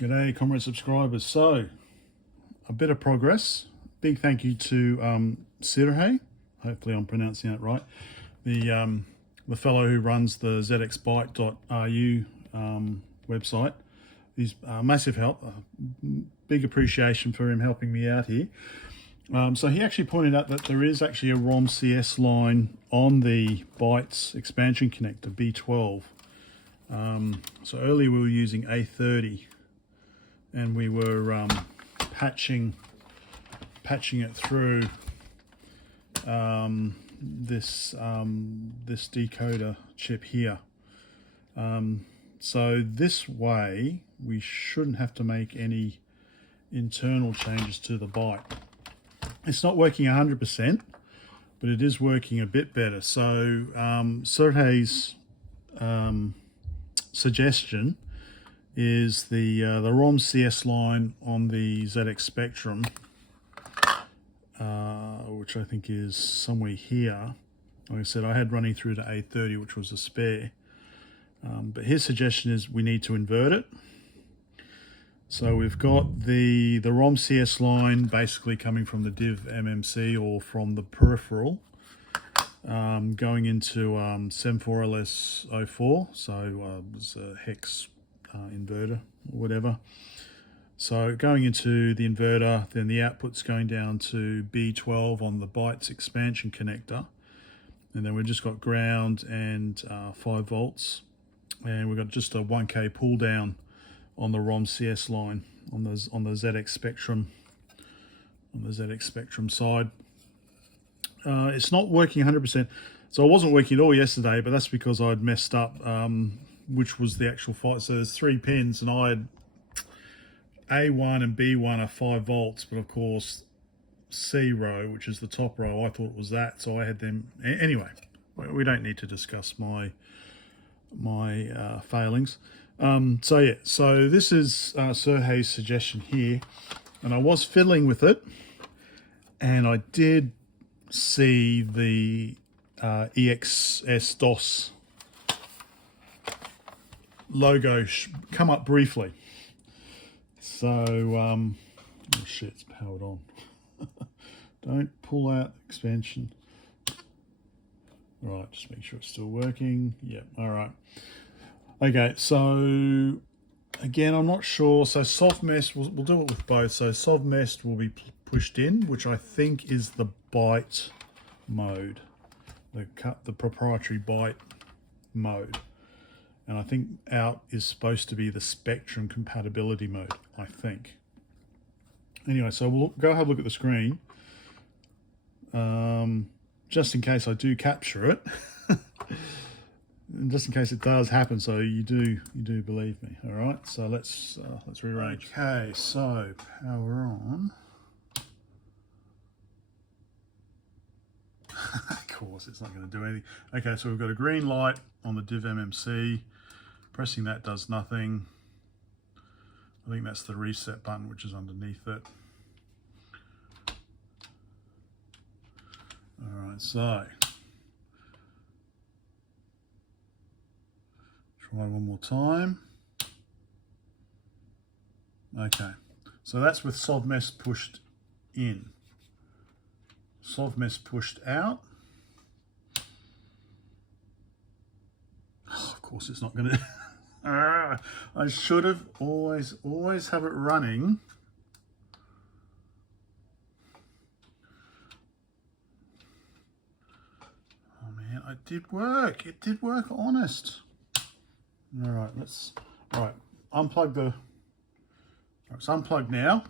G'day, comrade subscribers. So, a bit of progress. Big thank you to Siarhei. Hopefully I'm pronouncing that right. The fellow who runs the ESXDOS.SYS website. He's massive help. Big appreciation for him helping me out here. So he actually pointed out that there is actually a ROMCS line on the Byte's expansion connector, B12. So earlier we were using A30 and we were patching it through this decoder chip here. So this way we shouldn't have to make any internal changes to the Byte. It's not working 100%, but it is working a bit better. So Siarhei's suggestion is the ROMCS line on the ZX Spectrum, which I think is somewhere here. Like I said, I had running through to A30, which was a spare. But his suggestion is we need to invert it. So we've got the ROMCS line basically coming from the DivMMC or from the peripheral, going into 74LS04, so it's a hex inverter or whatever. So going into the inverter, then the output's going down to B12 on the Byte's expansion connector, and then we've just got ground and 5 volts, and we've got just a 1K pull down on the ROMCS line on the ZX Spectrum, on the ZX Spectrum side. It's not working 100%. So I wasn't working at all yesterday, but that's because I'd messed up which was the actual fight. So there's 3 pins, and I had A1 and B1 are 5 volts, but of course C row, which is the top row, I thought it was that, so I had them. Anyway, we don't need to discuss my failings. So yeah, so this is Siarhei's suggestion here, and I was fiddling with it, and I did see the ESXDOS logo come up briefly. So, oh shit, it's powered on. Don't pull out expansion. All right, just make sure it's still working. Yep, all right. Okay, so again, I'm not sure. So soft mesh, we'll do it with both. So soft mesh will be pushed in, which I think is the Byte mode, the proprietary Byte mode. And I think out is supposed to be the Spectrum compatibility mode, I think. Anyway, so we'll go have a look at the screen. Just in case I do capture it. And just in case it does happen, so you do believe me. All right, so let's rearrange. Okay, so power on. Of course, it's not going to do anything. Okay, so we've got a green light on the DivMMC. Pressing that does nothing. I think that's the reset button, which is underneath it. All right, so try one more time. Okay, so that's with SOVMES pushed in. SOVMES pushed out. Oh, of course it's not going to. I should have always have it running. Oh man, it did work. It did work, honest. All right, unplug the. It's unplugged now.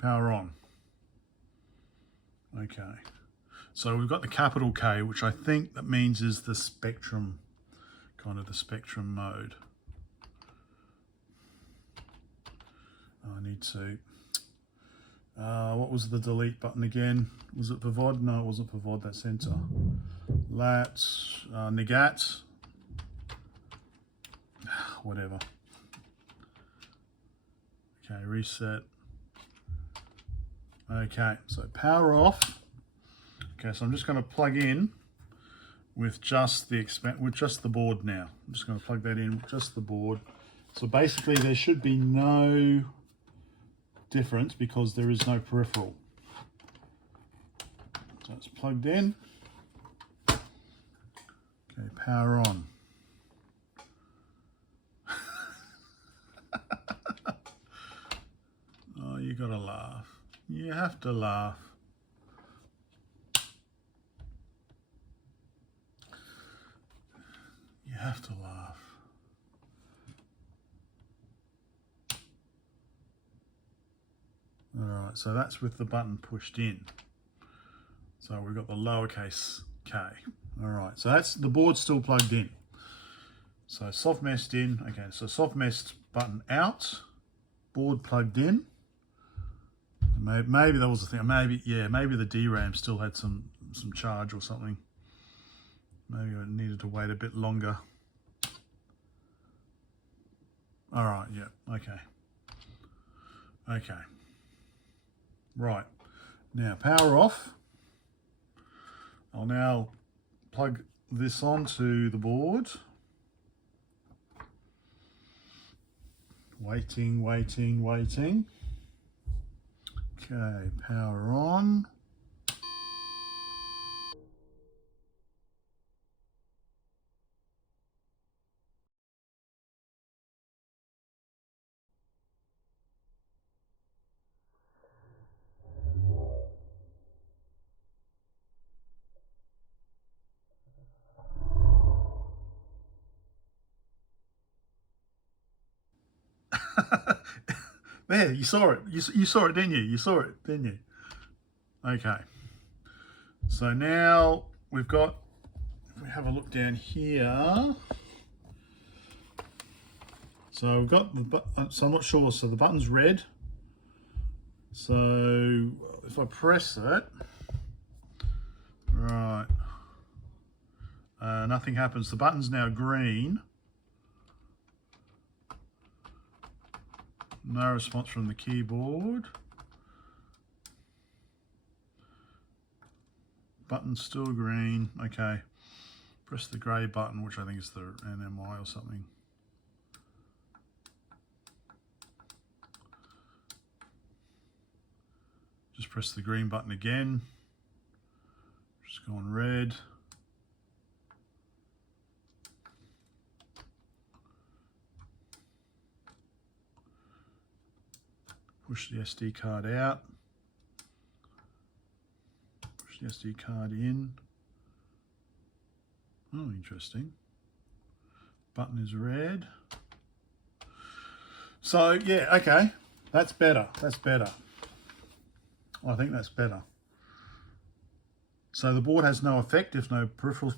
Power on. Okay, so we've got the capital K, which I think that means is the Spectrum, kind of the Spectrum mode. I need to, what was the delete button again? Was it VOD? No, it wasn't VOD, that's enter. Lat, negat, whatever. Okay, reset. Okay, so power off. Okay, so I'm just going to plug in with just the board now. I'm just going to plug that in with just the board, So basically there should be no difference because there is no peripheral. So it's plugged in. Okay, power on. Oh, you gotta laugh. You have to laugh. You have to laugh. All right, so that's with the button pushed in. So we've got the lowercase k. All right, so that's the board's still plugged in. So soft meshed in. Okay, so soft meshed button out, board plugged in. Maybe that was the thing. Maybe, yeah, maybe the DRAM still had some charge or something. Maybe I needed to wait a bit longer. All right, yeah, okay. Okay. Right, now power off. I'll now plug this onto the board. Waiting, waiting, waiting. Okay, power on. There, you saw it. You saw it, didn't you? You saw it, didn't you? Okay. So now we've got, if we have a look down here. So we've got the, so I'm not sure. So the button's red. So if I press it, right, nothing happens. The button's now green. No response from the keyboard. Button's still green. Okay. Press the grey button, which I think is the NMI or something. Just press the green button again. Just go on red. Push the SD card out. Push the SD card in. Oh, interesting. Button is red. So yeah, okay. That's better. That's better. I think that's better. So the board has no effect if no peripherals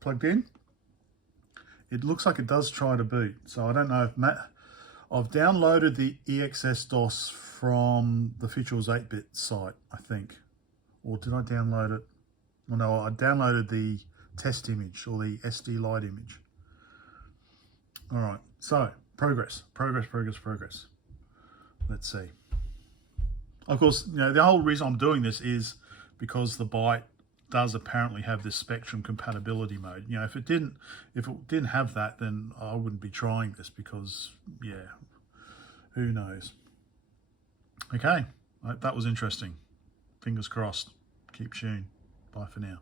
plugged in. It looks like it does try to boot. So I don't know if I've downloaded the ESXDOS from the Futurals 8-bit site, I think. Or did I download it? Well, no, I downloaded the test image or the SD Lite image. All right, so progress. Let's see. Of course, you know, the whole reason I'm doing this is because the Byte does apparently have this spectrum compatibility mode. You know, if it didn't have that, then I wouldn't be trying this because, yeah, who knows. Okay, that was interesting. Fingers crossed. Keep tuned. Bye for now.